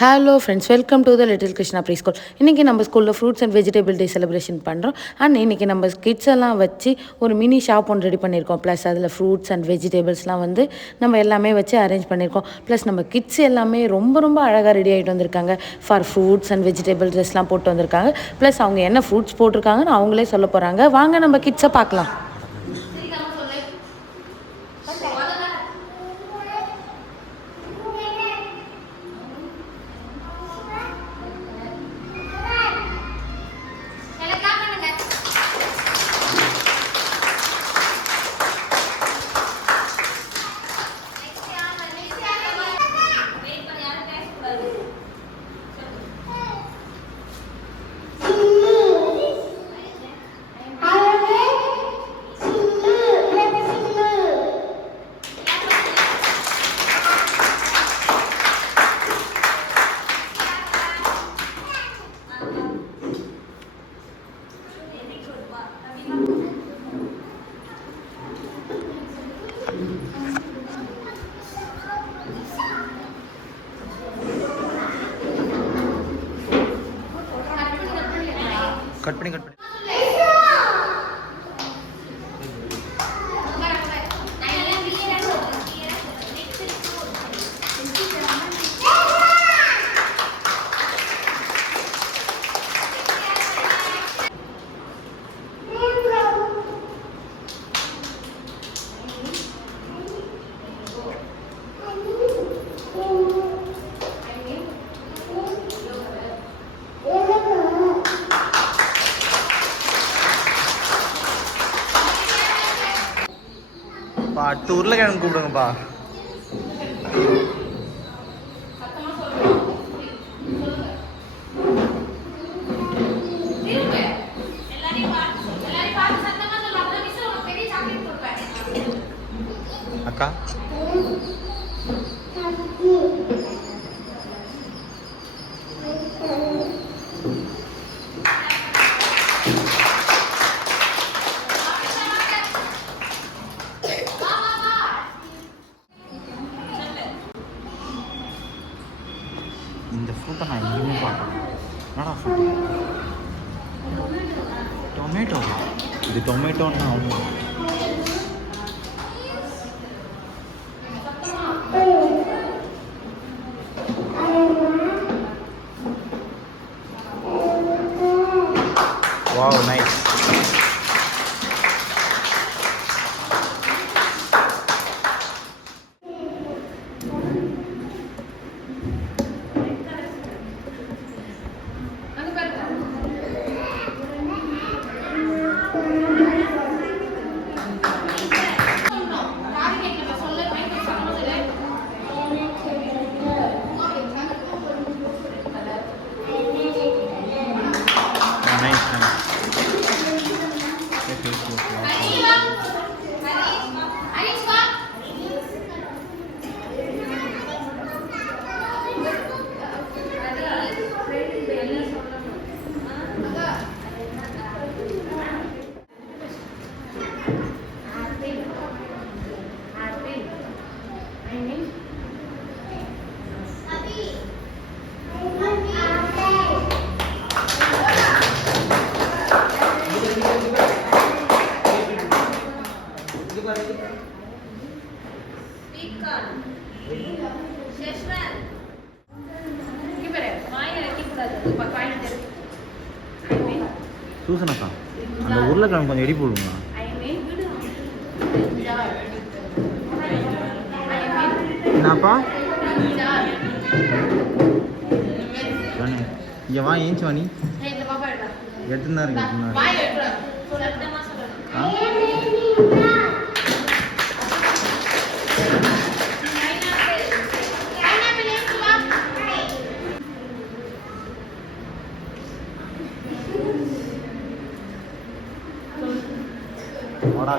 Hello friends, welcome to the little Krishna pre school. இன்றைக்கி நம்ம ஸ்கூலில் fruits and vegetable day celebration பண்ணுறோம். And இன்றைக்கி நம்ம கிட்ஸ் எல்லாம் வச்சு ஒரு மினி ஷாப் ஒன்று ரெடி பண்ணியிருக்கோம். ப்ளஸ் அதில் ஃப்ரூட்ஸ் அண்ட் வெஜிடபிள்ஸ்லாம் வந்து நம்ம எல்லாமே வச்சு அரேஞ்ச் பண்ணியிருக்கோம். ப்ளஸ் நம்ம கிட்ஸ் எல்லாமே ரொம்ப ரொம்ப அழகாக ரெடி ஆகிட்டு வந்திருக்காங்க. ஃபார் ஃப்ரூட்ஸ் அண்ட் வெஜிடபிள் ட்ரெஸ்லாம் போட்டு வந்திருக்காங்க. ப்ளஸ் அவங்க என்ன ஃப்ரூட்ஸ் போட்டிருக்காங்கன்னு அவங்களே சொல்ல போகிறாங்க. வாங்க நம்ம கிட்ஸை பார்க்கலாம். கட் பண்ணி பா உருளைக்கிழங்கு கூப்பிடுங்கப்பா. அக்கா இந்த ஃப்ரூட்டை நான் எங்கேயுமே பார்க்கணும். என்னடா ஃப்ரூட்? டொமேட்டோ. இது டொமேட்டோன்னு அவங்க வாவ் நைஸ். சூசனக்கா, அந்த உருளைக்கிழங்கு கொஞ்சம் எடி போடுங்க. என்னப்பா இங்கே வா, ஏஞ்சி வாணி எடுத்துன்னு தான் இருக்கு. வாடா